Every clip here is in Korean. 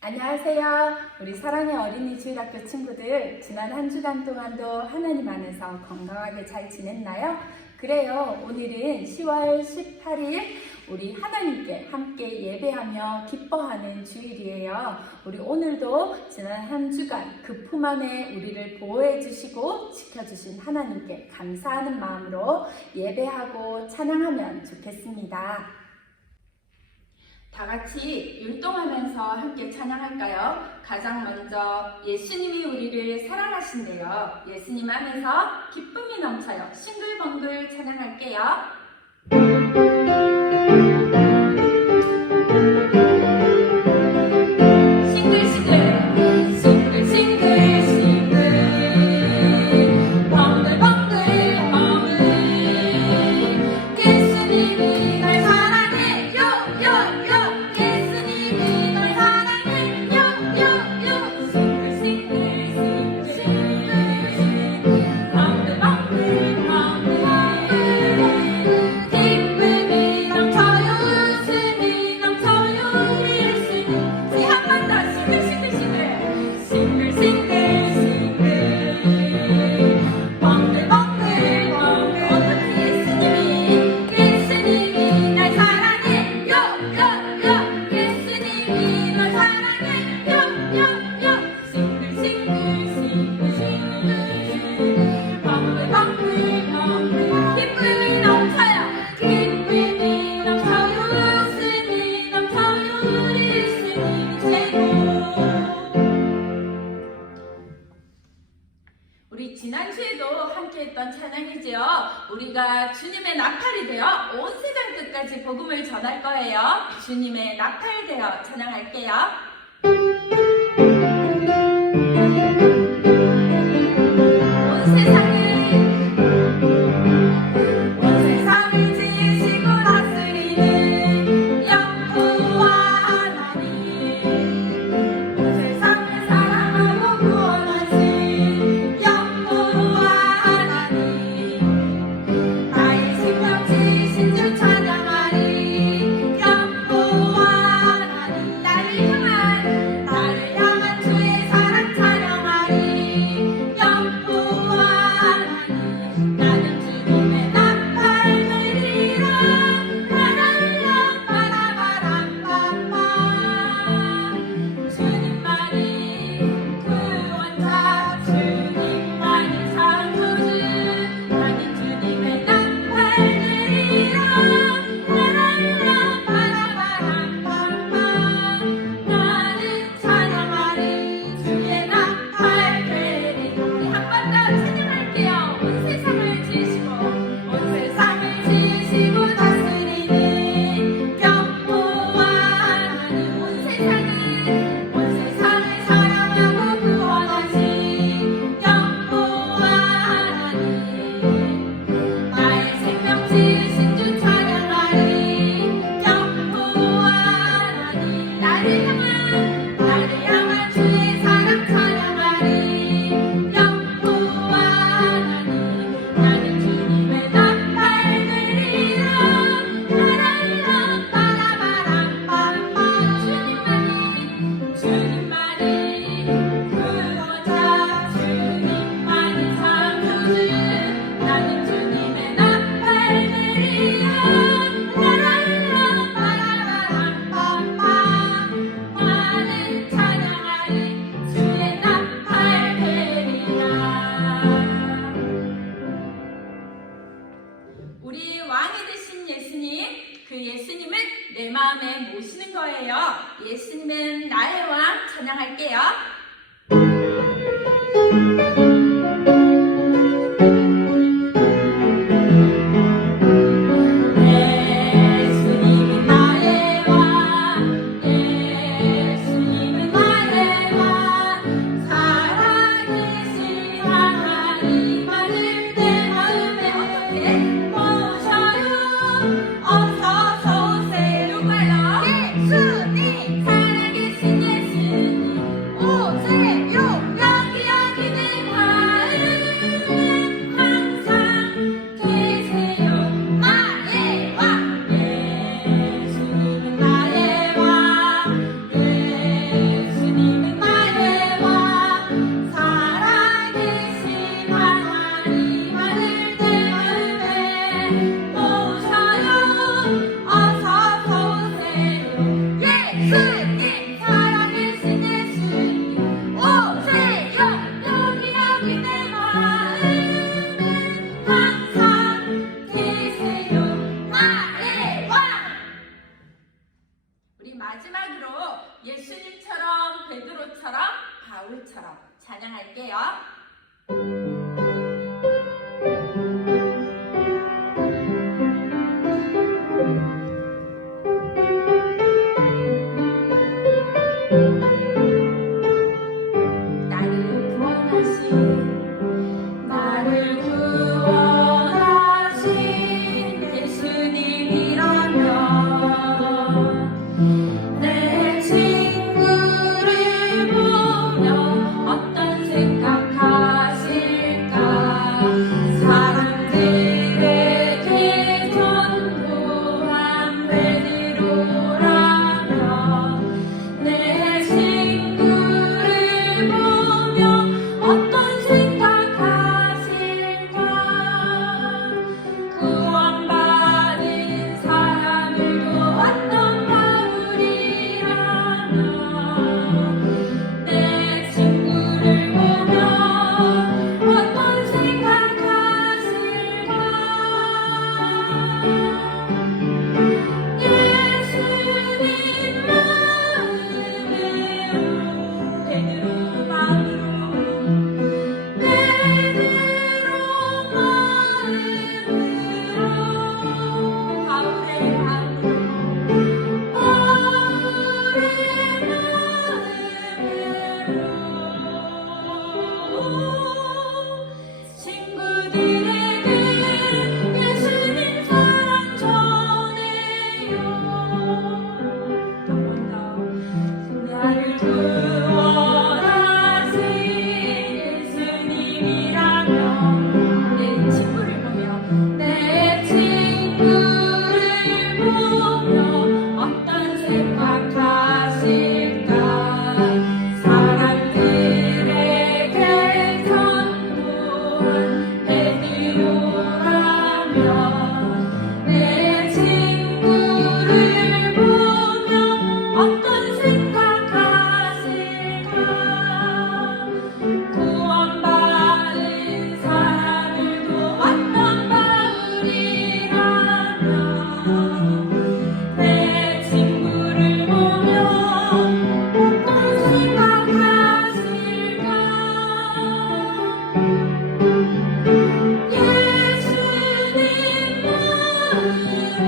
안녕하세요. 우리 사랑의 어린이 주일학교 친구들, 지난 한 주간 동안도 하나님 안에서 건강하게 잘 지냈나요? 그래요. 오늘은 10월 18일 우리 하나님께 함께 예배하며 기뻐하는 주일이에요. 우리 오늘도 지난 한 주간 그 품 안에 우리를 보호해 주시고 지켜주신 하나님께 감사하는 마음으로 예배하고 찬양하면 좋겠습니다. 다 같이 율동하면서 함께 찬양할까요? 가장 먼저 예수님이 우리를 사랑하신대요. 예수님 안에서 기쁨이 넘쳐요. 싱글벙글 찬양할게요. 우리 지난주에도 함께 했던 찬양이지요. 우리가 주님의 나팔이 되어 온 세상 끝까지 복음을 전할 거예요. 주님의 나팔 되어 찬양할게요. 우리 왕이 되신 예수님, 그 예수님을 내 마음에 모시는 거예요. 예수님은 나의 왕 찬양할게요. 살아계신 예수님 오세요. 여기 여기 내 바울처럼 찬양할게요. 나를 구원하신 예수님이라면 내 친구를 보며 어떤 생각하실까? 사람들에게 전도한 베드로라면 내 친구를 보며 어떤 생각하실까? 구원받은 사람을 도왔던 바울이라면 내 친구를 보며 어떤 생각하실까? 예수님 마음으로 베드로 마음으로 바울의 마음으로 친구들에게 예수님 사랑 전해요. 나를 구원하신 예수님이라면 내 친구를 보며 어떤 생각하실까? 사람들에게 전도한 베드로라면 내 친구를 보며 어떤 생각하실까? 구원받은 사람을 도왔던 바울이라면 내 친구를 보며 어떤 생각하실까? 예수님 마음으로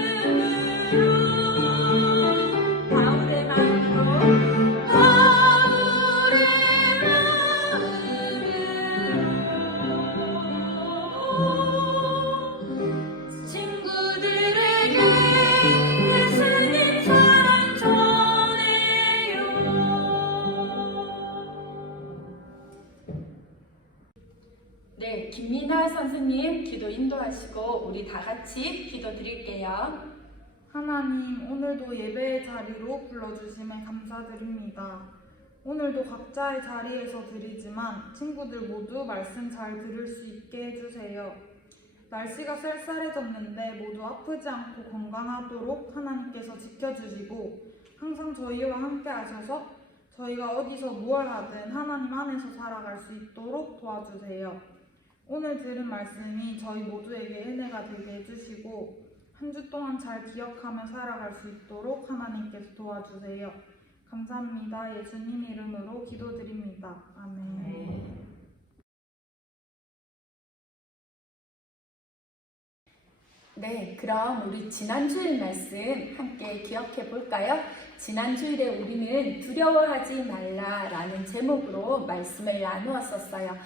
베드로 마음으로 바울의 마음으로 친구들에게 예수님 사랑 전해요. 네, 김민아 선생님 기도 인도하시고 우리 다 같이 기도 드릴게요. 하나님, 오늘도 예배의 자리로 불러주심에 감사드립니다. 오늘도 각자의 자리에서 드리지만 친구들 모두 말씀 잘 들을 수 있게 해주세요. 날씨가 쌀쌀해졌는데 모두 아프지 않고 건강하도록 하나님께서 지켜주시고 항상 저희와 함께 하셔서 저희가 어디서 무얼 하든 하나님 안에서 살아갈 수 있도록 도와주세요. 오늘 들은 말씀이 저희 모두에게 은혜가 되게 해주시고 한 주 동안 잘 기억하며 살아갈 수 있도록 하나님께서 도와주세요. 감사합니다. 예수님 이름으로 기도드립니다. 아멘. 네, 그럼 우리 지난주일 말씀 함께 기억해 볼까요? 지난주일에 우리는 두려워하지 말라라는 제목으로 말씀을 나누었었어요.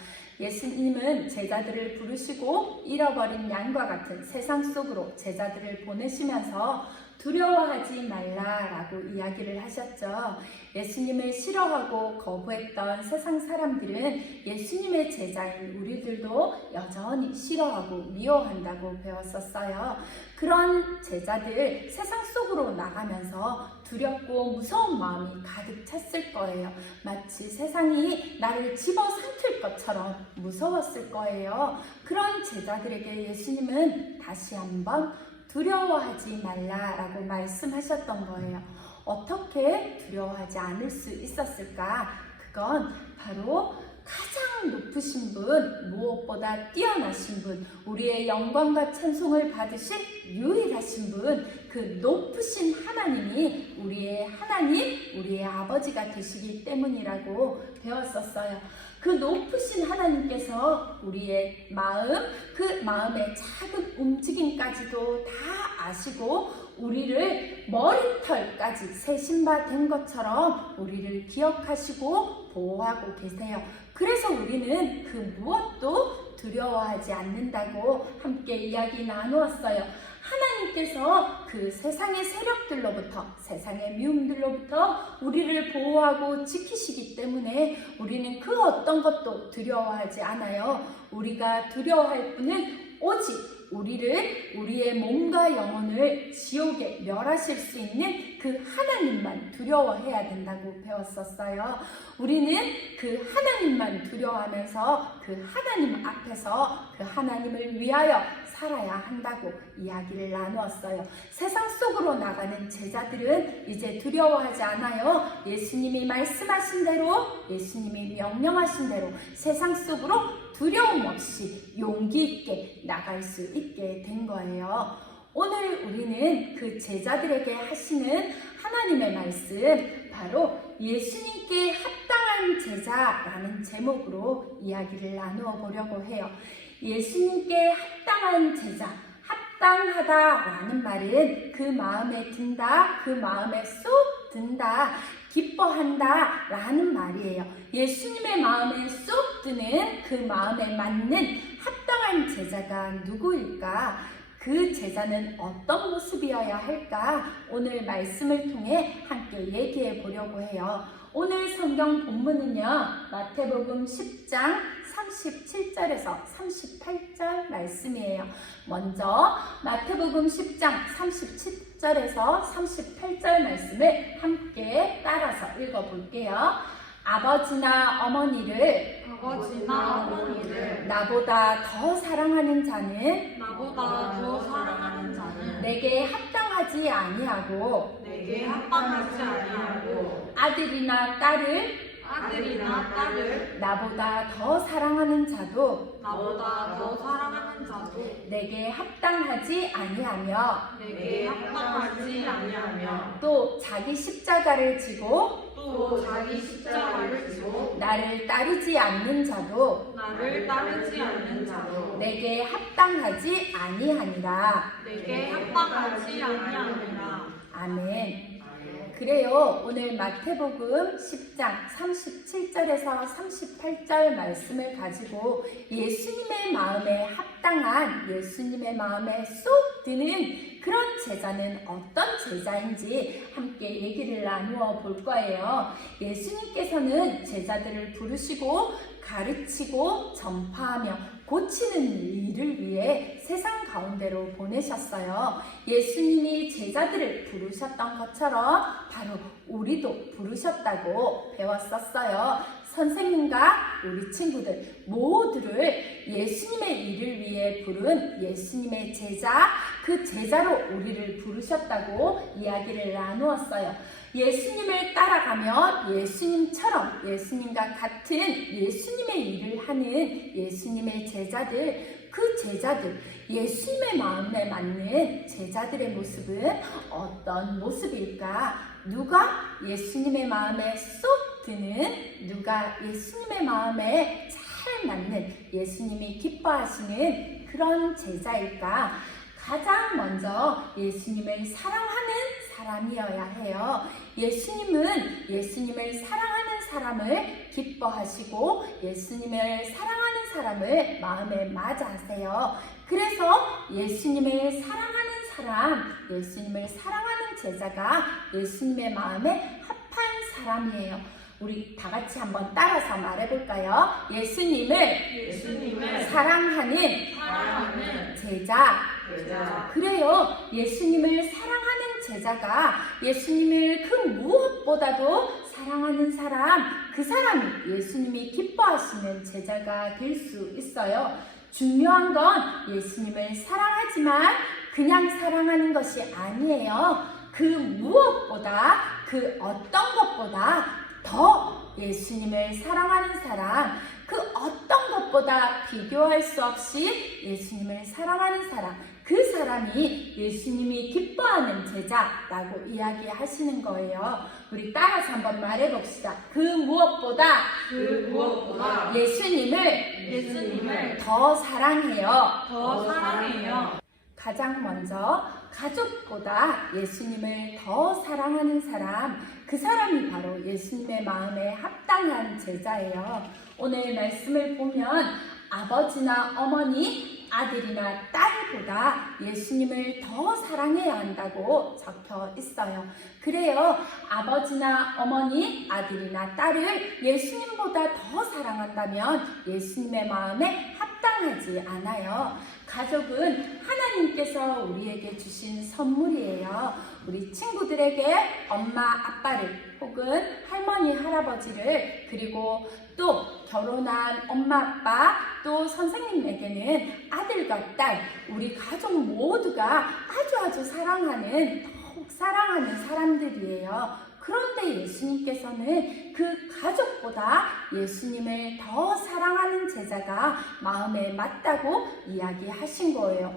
예수님은 제자들을 부르시고 잃어버린 양과 같은 세상 속으로 제자들을 보내시면서 두려워하지 말라라고 이야기를 하셨죠. 예수님을 싫어하고 거부했던 세상 사람들은 예수님의 제자인 우리들도 여전히 싫어하고 미워한다고 배웠었어요. 그런 제자들 세상 속으로 나가면서 두렵고 무서운 마음이 가득 찼을 거예요. 마치 세상이 나를 집어삼킬 것처럼 무서웠을 거예요. 그런 제자들에게 예수님은 다시 한번 두려워하지 말라라고 말씀하셨던 거예요. 어떻게 두려워하지 않을 수 있었을까? 그건 바로 가장 높으신 분, 무엇보다 뛰어나신 분, 우리의 영광과 찬송을 받으신 유일하신 분, 그 높으신 하나님이 우리의 하나님, 우리의 아버지가 되시기 때문이라고 배웠었어요. 그 높으신 하나님께서 우리의 마음, 그 마음의 작은 움직임까지도 다 아시고 우리를 머리털까지 세신바 된 것처럼 우리를 기억하시고 보호하고 계세요. 그래서 우리는 그 무엇도 두려워하지 않는다고 함께 이야기 나누었어요. 하나님께서 그 세상의 세력들로부터, 세상의 미움들로부터 우리를 보호하고 지키시기 때문에 우리는 그 어떤 것도 두려워하지 않아요. 우리가 두려워할 분은 오직 우리의 몸과 영혼을 지옥에 멸하실 수 있는 그 하나님만 두려워해야 된다고 배웠었어요. 우리는 그 하나님만 두려워하면서 그 하나님 앞에서 그 하나님을 위하여 살아야 한다고 이야기를 나누었어요. 세상 속으로 나가는 제자들은 이제 두려워하지 않아요. 예수님이 말씀하신 대로, 예수님이 명령하신 대로 세상 속으로 두려움 없이 용기 있게 나갈 수 있게 된 거예요. 오늘 우리는 그 제자들에게 하시는 하나님의 말씀, 바로 예수님께 합당한 제자라는 제목으로 이야기를 나누어 보려고 해요. 예수님께 합당한 제자, 합당하다라는 말은 그 마음에 든다, 그 마음에 쏙 든다, 기뻐한다 라는 말이에요. 예수님의 마음에 쏙 드는 그 마음에 맞는 합당한 제자가 누구일까? 그 제자는 어떤 모습이어야 할까? 오늘 말씀을 통해 함께 얘기해 보려고 해요. 오늘 성경 본문은요, 마태복음 10장 37절에서 38절 말씀이에요. 먼저 마태복음 10장 37절에서 38절 말씀을 함께 따라서 읽어볼게요. 아버지나 어머니를 나보다 더 사랑하는 자는 내게 합당하지 아니하고 아들이나 딸을 나보다 더 사랑하는 자도 내게 합당하지 아니하며 또 자기 십자가를 지고 나를 따르지 않는 자도 내게 합당하지 아니하니라. 아멘. 그래요. 오늘 마태복음 10장 37절에서 38절 말씀을 가지고 예수님의 마음에 합당한, 예수님의 마음에 쏙 드는 그런 제자는 어떤 제자인지 함께 얘기를 나누어 볼 거예요. 예수님께서는 제자들을 부르시고 가르치고 전파하며 고치는 일을 위해 세상 가운데로 보내셨어요. 예수님이 제자들을 부르셨던 것처럼 바로 우리도 부르셨다고 배웠었어요. 선생님과 우리 친구들 모두를 예수님의 일을 위해 부른 예수님의 제자, 그 제자로 우리를 부르셨다고 이야기를 나누었어요. 예수님을 따라가면 예수님처럼, 예수님과 같은 예수님의 일을 하는 예수님의 제자들, 그 제자들, 예수님의 마음에 맞는 제자들의 모습은 어떤 모습일까? 누가 예수님의 마음에 쏙 드는, 누가 예수님의 마음에 잘 맞는, 예수님이 기뻐하시는 그런 제자일까? 가장 먼저 예수님을 사랑하는 사람이어야 해요. 예수님은 예수님을 사랑하는 사람을 기뻐하시고 예수님을 사랑하는 사람을 마음에 맞아하세요. 그래서 예수님을 사랑하는 사람, 예수님을 사랑하는 제자가 예수님의 마음에 합한 사람이에요. 우리 다 같이 한번 따라서 말해볼까요? 예수님을 사랑하는 제자. 그래요. 예수님을 사랑하는 제자가 예수님을 그 무엇보다도 사랑하는 사람, 그 사람이 예수님이 기뻐하시는 제자가 될 수 있어요. 중요한 건 예수님을 사랑하지만 그냥 사랑하는 것이 아니에요. 그 무엇보다, 그 어떤 것보다 더 예수님을 사랑하는 사람, 그 어떤 것보다 비교할 수 없이 예수님을 사랑하는 사람, 그 사람이 예수님이 기뻐하는 제자라고 이야기하시는 거예요. 우리 따라서 한번 말해봅시다. 그 무엇보다 예수님을 더 사랑해요. 가장 먼저 가족보다 예수님을 더 사랑하는 사람, 그 사람이 바로 예수님의 마음에 합당한 제자예요. 오늘 말씀을 보면 아버지나 어머니, 아들이나 딸보다 예수님을 더 사랑해야 한다고 적혀 있어요. 그래요. 아버지나 어머니, 아들이나 딸을 예수님보다 더 사랑한다면 예수님의 마음에 합당하지 않아요. 가족은 하나님께서 우리에게 주신 선물이에요. 우리 친구들에게 엄마, 아빠를 혹은 할머니, 할아버지를 그리고 또 결혼한 엄마, 아빠 또 선생님에게는 아들과 딸, 우리 가족 모두가 아주 사랑하는, 더욱 사랑하는 사람들이에요. 그런데 예수님께서는 그 가족보다 예수님을 더 사랑하는 제자가 마음에 맞다고 이야기하신 거예요.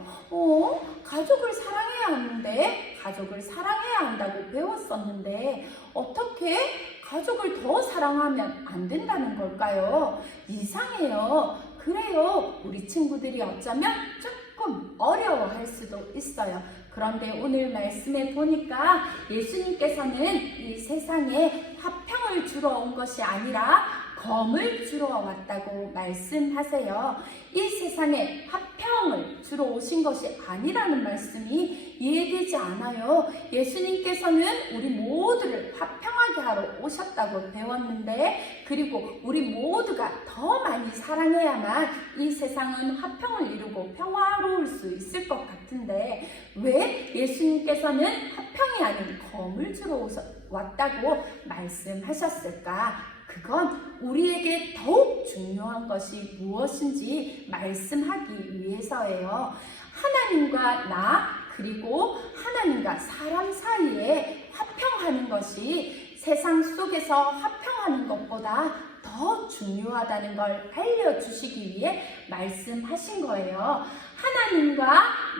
가족을 사랑해야 하는데, 가족을 사랑해야 한다고 배웠었는데 어떻게 가족을 더 사랑하면 안 된다는 걸까요? 이상해요. 그래요. 우리 친구들이 어쩌면 조금 어려워할 수도 있어요. 그런데 오늘 말씀에 보니까 예수님께서는 이 세상에 화평을 주러 온 것이 아니라 검을 주러 왔다고 말씀하세요. 이 세상에 화평을 주러 오신 것이 아니라는 말씀이 이해되지 않아요. 예수님께서는 우리 모두를 화평하게 하러 오셨다고 배웠는데, 그리고 우리 모두가 더 많이 사랑해야만 이 세상은 화평을 이루고 평화로울 수 있을 것 같은데 왜 예수님께서는 화평이 아닌 검을 주러 왔다고 말씀하셨을까? 그건 우리에게 더욱 중요한 것이 무엇인지 말씀하기 위해서예요. 하나님과 나, 그리고 하나님과 사람 사이에 화평하는 것이 세상 속에서 화평하는 것보다 더 중요하다는 걸 알려주시기 위해 말씀하신 거예요. 하나님과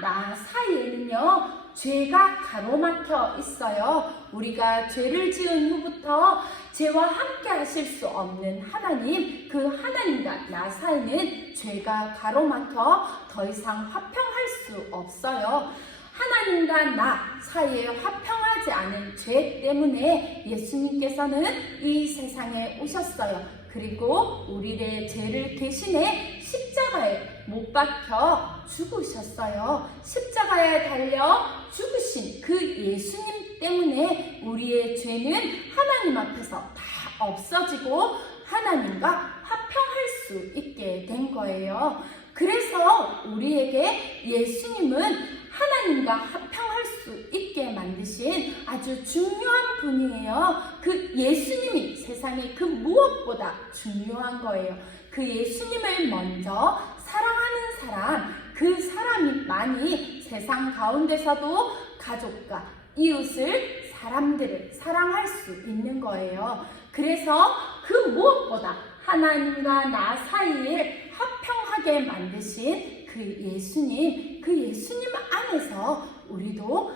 나 사이에는요, 죄가 가로막혀 있어요. 우리가 죄를 지은 후부터 죄와 함께 하실 수 없는 하나님, 그 하나님과 나 사이는 죄가 가로막혀 더 이상 화평할 수 없어요. 하나님과 나 사이에 화평하지 않은 죄 때문에 예수님께서는 이 세상에 오셨어요. 그리고 우리의 죄를 대신해 십자가에 못 박혀 죽으셨어요. 십자가에 달려 죽으신 그 예수님 때문에 우리의 죄는 하나님 앞에서 다 없어지고 하나님과 화평할 수 있게 된 거예요. 그래서 우리에게 예수님은 하나님과 화평할 수 있게 만드신 아주 중요한 분이에요. 그 예수님이 세상에 그 무엇보다 중요한 거예요. 그 예수님을 먼저 사랑하는 사람, 그 사람만이 세상 가운데서도 가족과 이웃을, 사람들을 사랑할 수 있는 거예요. 그래서 그 무엇보다 하나님과 나 사이를 화평하게 만드신 그 예수님, 그 예수님 안에서 우리도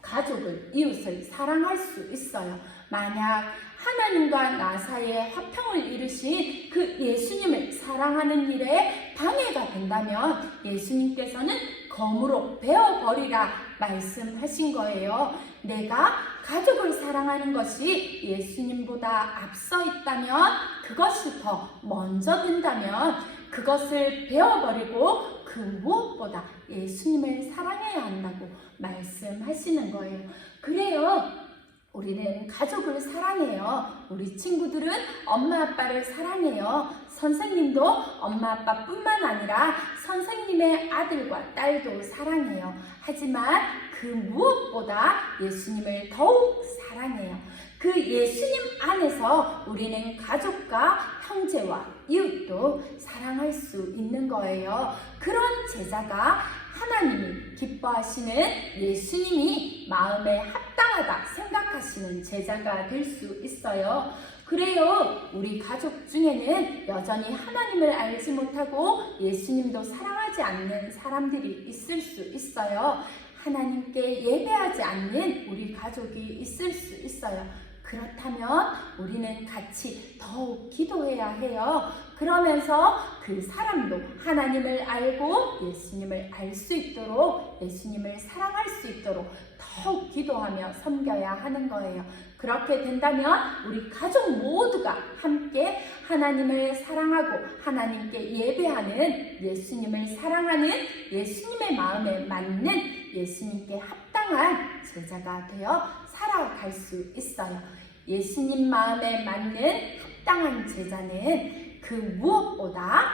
가족을, 이웃을 사랑할 수 있어요. 만약 하나님과 나 사이에 화평을 이루신 그 예수님을 사랑하는 일에 방해가 된다면 예수님께서는 검으로 베어버리라 말씀하신 거예요. 내가 가족을 사랑하는 것이 예수님보다 앞서 있다면, 그것이 더 먼저 된다면 그것을 베어버리고 그 무엇보다 예수님을 사랑해야 한다고 말씀하시는 거예요. 그래요. 우리는 가족을 사랑해요. 우리 친구들은 엄마 아빠를 사랑해요. 선생님도 엄마 아빠뿐만 아니라 선생님의 아들과 딸도 사랑해요. 하지만 그 무엇보다 예수님을 더욱 사랑해요. 그 예수님 안에서 우리는 가족과 형제와 이웃도 사랑할 수 있는 거예요. 그런 제자가 하나님이 기뻐하시는, 예수님이 마음에 합당하다 생각하시는 제자가 될 수 있어요. 그래요. 우리 가족 중에는 여전히 하나님을 알지 못하고 예수님도 사랑하지 않는 사람들이 있을 수 있어요. 하나님께 예배하지 않는 우리 가족이 있을 수 있어요. 그렇다면 우리는 같이 더욱 기도해야 해요. 그러면서 그 사람도 하나님을 알고 예수님을 알 수 있도록, 예수님을 사랑할 수 있도록 더욱 기도하며 섬겨야 하는 거예요. 그렇게 된다면 우리 가족 모두가 함께 하나님을 사랑하고 하나님께 예배하는, 예수님을 사랑하는, 예수님의 마음에 맞는, 예수님께 합당한 제자가 되어 살아갈 수 있어요. 예수님 마음에 맞는 합당한 제자는 그 무엇보다,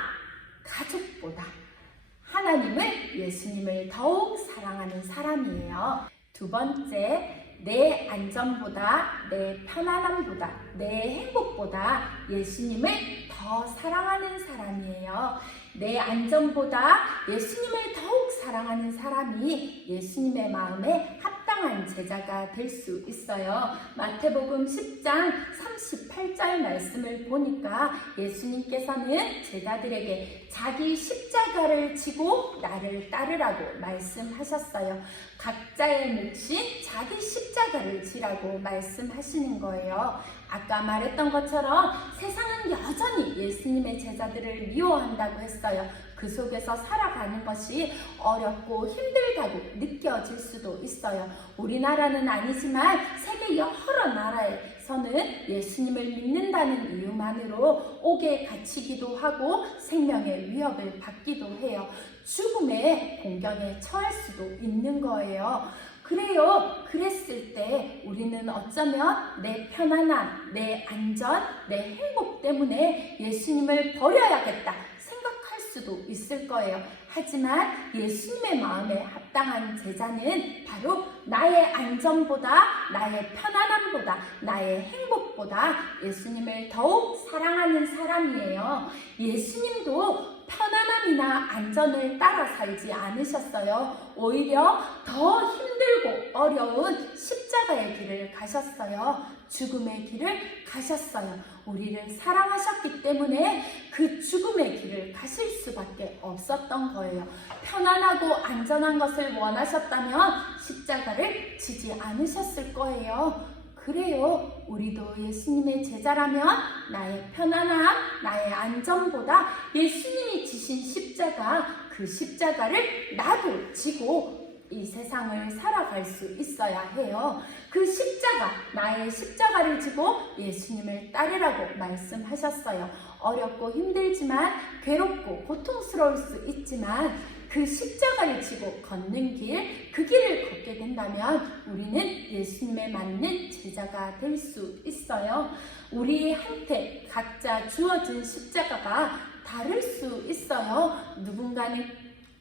가족보다 하나님을, 예수님을 더욱 사랑하는 사람이에요. 두 번째, 내 안전보다, 내 편안함보다, 내 행복보다 예수님을 더 사랑하는 사람이에요. 내 안전보다 예수님을 더욱 사랑하는 사람이 예수님의 마음에 합당한 제자가 될 수 있어요. 마태복음 10장 38절 말씀을 보니까 예수님께서는 제자들에게 자기 십자가를 지고 나를 따르라고 말씀하셨어요. 각자의 몫인 자기 십자가를 지라고 말씀하시는 거예요. 아까 말했던 것처럼 세상은 여전히 예수님의 제자들을 미워한다고 했어요. 그 속에서 살아가는 것이 어렵고 힘들다고 느껴질 수도 있어요. 우리나라는 아니지만 세계 여러 나라에서는 예수님을 믿는다는 이유만으로 옥에 갇히기도 하고 생명의 위협을 받기도 해요. 죽음의 공경에 처할 수도 있는 거예요. 그래요. 그랬을 때 우리는 어쩌면 내 편안함, 내 안전, 내 행복 때문에 예수님을 버려야겠다 생각할 수도 있을 거예요. 하지만 예수님의 마음에 합당한 제자는 바로 나의 안전보다, 나의 편안함보다, 나의 행복보다 예수님을 더욱 사랑하는 사람이에요. 예수님도 편안함이나 안전을 따라 살지 않으셨어요. 오히려 더 힘들고 어려운 십자가의 길을 가셨어요. 죽음의 길을 가셨어요. 우리를 사랑하셨기 때문에 그 죽음의 길을 가실 수밖에 없었던 거예요. 편안하고 안전한 것을 원하셨다면 십자가를 지지 않으셨을 거예요. 그래요. 우리도 예수님의 제자라면 나의 편안함, 나의 안전보다 예수님이 지신 십자가, 그 십자가를 나도 지고 이 세상을 살아갈 수 있어야 해요. 그 십자가, 나의 십자가를 지고 예수님을 따르라고 말씀하셨어요. 어렵고 힘들지만, 괴롭고 고통스러울 수 있지만 그 십자가를 지고 걷는 길, 그 길을 걷게 된다면 우리는 예수님에 맞는 제자가 될 수 있어요. 우리한테 각자 주어진 십자가가 다를 수 있어요. 누군가는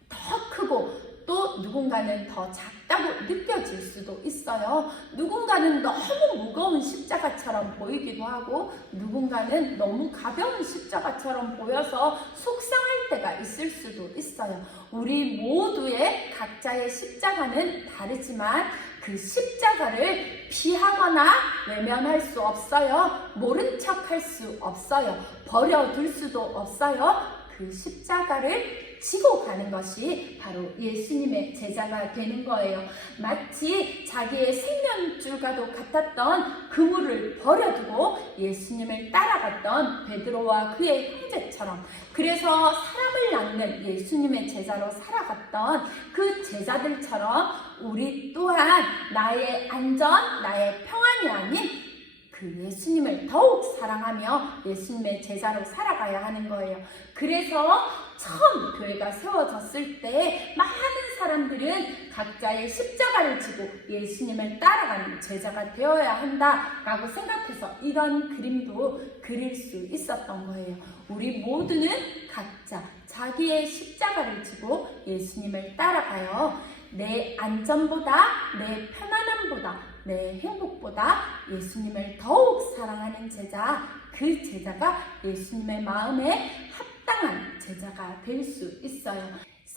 더 크고 또 누군가는 더 작다고 느껴질 수도 있어요. 누군가는 너무 무거운 십자가처럼 보이기도 하고 누군가는 너무 가벼운 십자가처럼 보여서 속상할 때가 있을 수도 있어요. 우리 모두의 각자의 십자가는 다르지만 그 십자가를 피하거나 외면할 수 없어요. 모른 척할 수 없어요. 버려둘 수도 없어요. 그 십자가를 지고 가는 것이 바로 예수님의 제자가 되는 거예요. 마치 자기의 생명줄과도 같았던 그물을 버려두고 예수님을 따라갔던 베드로와 그의 형제처럼, 그래서 사람을 낳는 예수님의 제자로 살아갔던 그 제자들처럼 우리 또한 나의 안전, 나의 평안이 아닌 그 예수님을 더욱 사랑하며 예수님의 제자로 살아가야 하는 거예요. 그래서 처음 교회가 세워졌을 때 많은 사람들은 각자의 십자가를 지고 예수님을 따라가는 제자가 되어야 한다라고 생각해서 이런 그림도 그릴 수 있었던 거예요. 우리 모두는 각자 자기의 십자가를 지고 예수님을 따라가요. 내 안전보다, 내 편안함보다, 내 행복보다 예수님을 더욱 사랑하는 제자, 그 제자가 예수님의 마음에 합당한 제자가 될 수 있어요.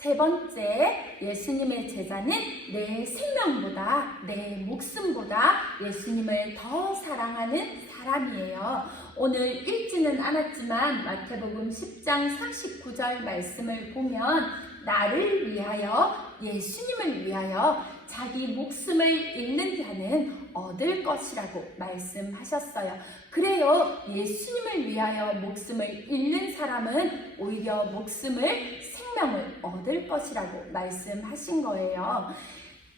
세 번째, 예수님의 제자는 내 생명보다, 내 목숨보다 예수님을 더 사랑하는 사람이에요. 오늘 읽지는 않았지만 마태복음 10장 39절 말씀을 보면 나를 위하여, 예수님을 위하여 자기 목숨을 잃는 자는 얻을 것이라고 말씀하셨어요. 그래요, 예수님을 위하여 목숨을 잃는 사람은 오히려 생명을 얻을 것이라고 말씀하신 거예요.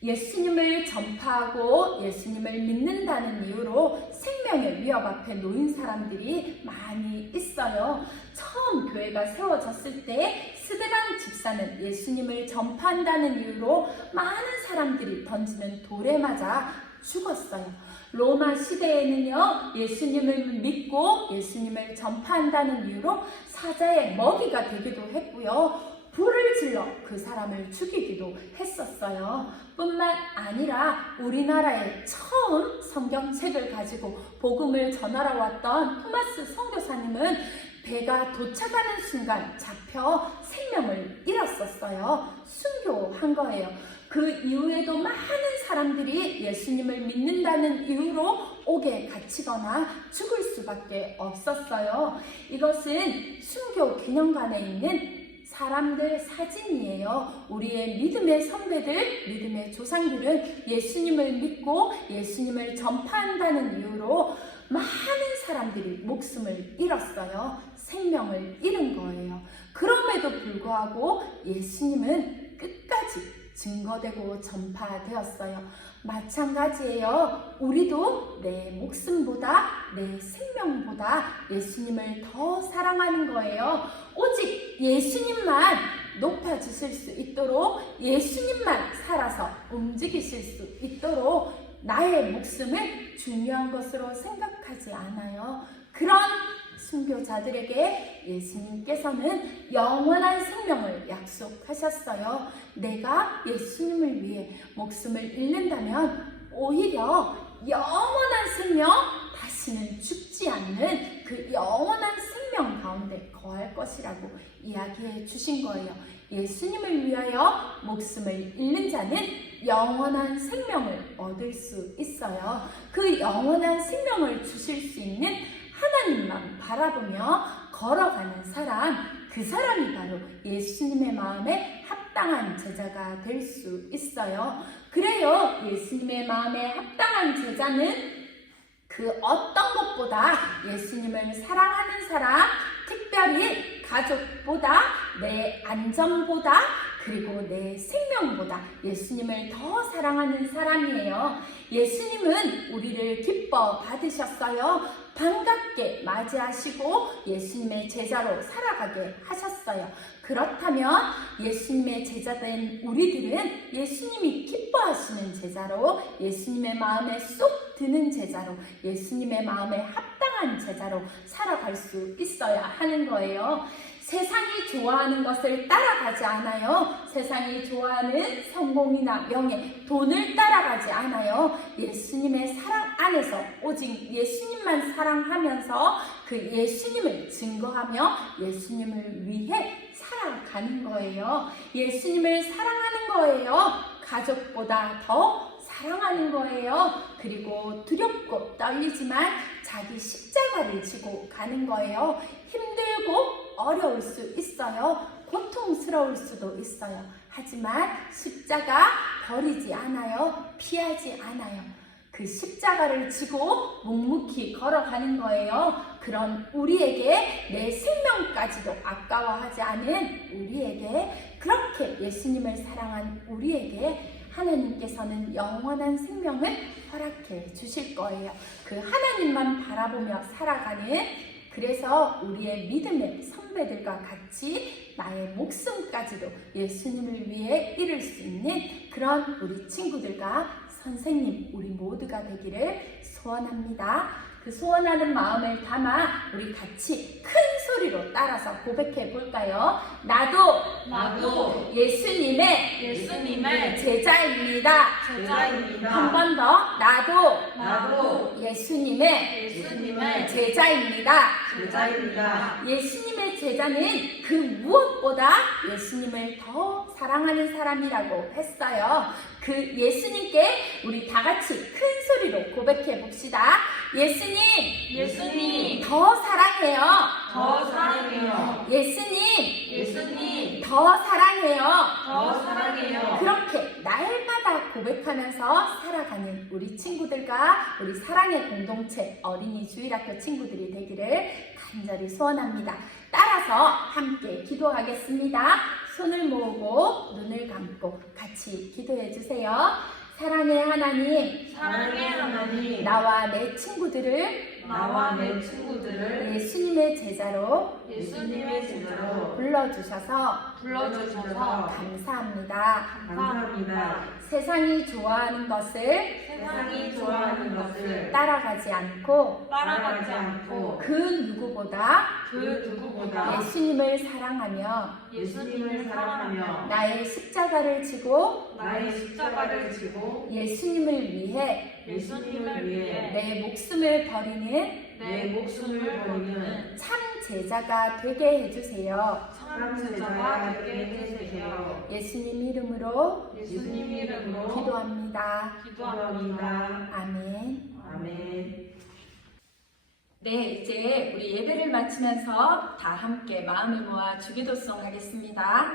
예수님을 전파하고 예수님을 믿는다는 이유로 생명의 위협 앞에 놓인 사람들이 많이 있어요. 처음 교회가 세워졌을 때 스데반 집사는 예수님을 전파한다는 이유로 많은 사람들이 던지는 돌에 맞아 죽었어요. 로마 시대에는요, 예수님을 믿고 예수님을 전파한다는 이유로 사자의 먹이가 되기도 했고요. 불을 질러 그 사람을 죽이기도 했었어요. 뿐만 아니라 우리나라에 처음 성경책을 가지고 복음을 전하러 왔던 토마스 선교사님은 배가 도착하는 순간 잡혀 생명을 잃었었어요. 순교한 거예요. 그 이후에도 많은 사람들이 예수님을 믿는다는 이유로 옥에 갇히거나 죽을 수밖에 없었어요. 이것은 순교 기념관에 있는 사람들 사진이에요. 우리의 믿음의 선배들, 믿음의 조상들은 예수님을 믿고 예수님을 전파한다는 이유로 많은 사람들이 목숨을 잃었어요. 생명을 잃은 거예요. 그럼에도 불구하고 예수님은 끝까지 증거되고 전파되었어요. 마찬가지예요. 우리도 내 목숨보다, 내 생명보다 예수님을 더 사랑하는 거예요. 오직 예수님만 높아지실 수 있도록, 예수님만 살아서 움직이실 수 있도록 나의 목숨을 중요한 것으로 생각하지 않아요. 그런 순교자들에게 예수님께서는 영원한 생명을 약속하셨어요. 내가 예수님을 위해 목숨을 잃는다면 오히려 영원한 생명, 다시는 죽지 않는 그 영원한 생명 가운데 거할 것이라고 이야기해 주신 거예요. 예수님을 위하여 목숨을 잃는 자는 영원한 생명을 얻을 수 있어요. 그 영원한 생명을 주실 수 있는 하나님만 바라보며 걸어가는 사람, 그 사람이 바로 예수님의 마음에 합당한 제자가 될 수 있어요. 그래요, 예수님의 마음에 합당한 제자는 그 어떤 것보다 예수님을 사랑하는 사람, 특별히 가족보다, 내 안전보다, 그리고 내 생명보다 예수님을 더 사랑하는 사람이에요. 예수님은 우리를 기뻐 받으셨어요. 반갑게 맞이하시고 예수님의 제자로 살아가게 하셨어요. 그렇다면 예수님의 제자된 우리들은 예수님이 기뻐하시는 제자로, 예수님의 마음에 쏙 드는 제자로, 예수님의 마음에 합당한 제자로 살아갈 수 있어야 하는 거예요. 세상이 좋아하는 것을 따라가지 않아요. 세상이 좋아하는 성공이나 명예, 돈을 따라가지 않아요. 예수님의 사랑 안에서 오직 예수님만 사랑하면서 그 예수님을 증거하며 예수님을 위해 살아가는 거예요. 예수님을 사랑하는 거예요. 가족보다 더 사랑하는 거예요. 그리고 두렵고 떨리지만 자기 십자가를 지고 가는 거예요. 힘들고 어려울 수 있어요. 고통스러울 수도 있어요. 하지만 십자가 버리지 않아요. 피하지 않아요. 그 십자가를 지고 묵묵히 걸어가는 거예요. 그런 우리에게, 내 생명까지도 아까워하지 않은 우리에게, 그렇게 예수님을 사랑한 우리에게 하나님께서는 영원한 생명을 허락해 주실 거예요. 그 하나님만 바라보며 살아가는, 그래서 우리의 믿음의 선배들과 같이 나의 목숨까지도 예수님을 위해 잃을 수 있는 그런 우리 친구들과 선생님, 우리 모두가 되기를 소원합니다. 그 소원하는 마음을 담아 우리 같이 큰 소리로 따라서 고백해 볼까요? 나도 예수님의 제자입니다. 한 번 더. 나도 예수님의 제자입니다. 예수님의 제자는 그 무엇보다 예수님을 더 사랑하는 사람이라고 했어요. 그 예수님께 우리 다 같이 큰 소리로 고백해 봅시다. 예수님 더 사랑해요. 예수님 더 사랑해요. 그렇게 날마다 고백하면서 살아가는 우리 친구들과 우리 사랑의 공동체 어린이 주일학교 친구들이 되기를 간절히 소원합니다. 따라서 함께 기도하겠습니다. 손을 모으고 눈을 감고 같이 기도해 주세요. 사랑의 하나님, 나와 내 친구들을 예수님의 제자로 불러주셔서 감사합니다. 세상이 좋아하는 것을 따라가지 않고 그 누구보다 예수님을 사랑하며 나의 십자가를 지고 예수님을 위해 내 목숨을 버리는 참 제자가 되게 해주세요. 예수님 이름으로 기도합니다. 아멘. 네, 이제 우리 예배를 마치면서 다 함께 마음을 모아 주기도송 하겠습니다.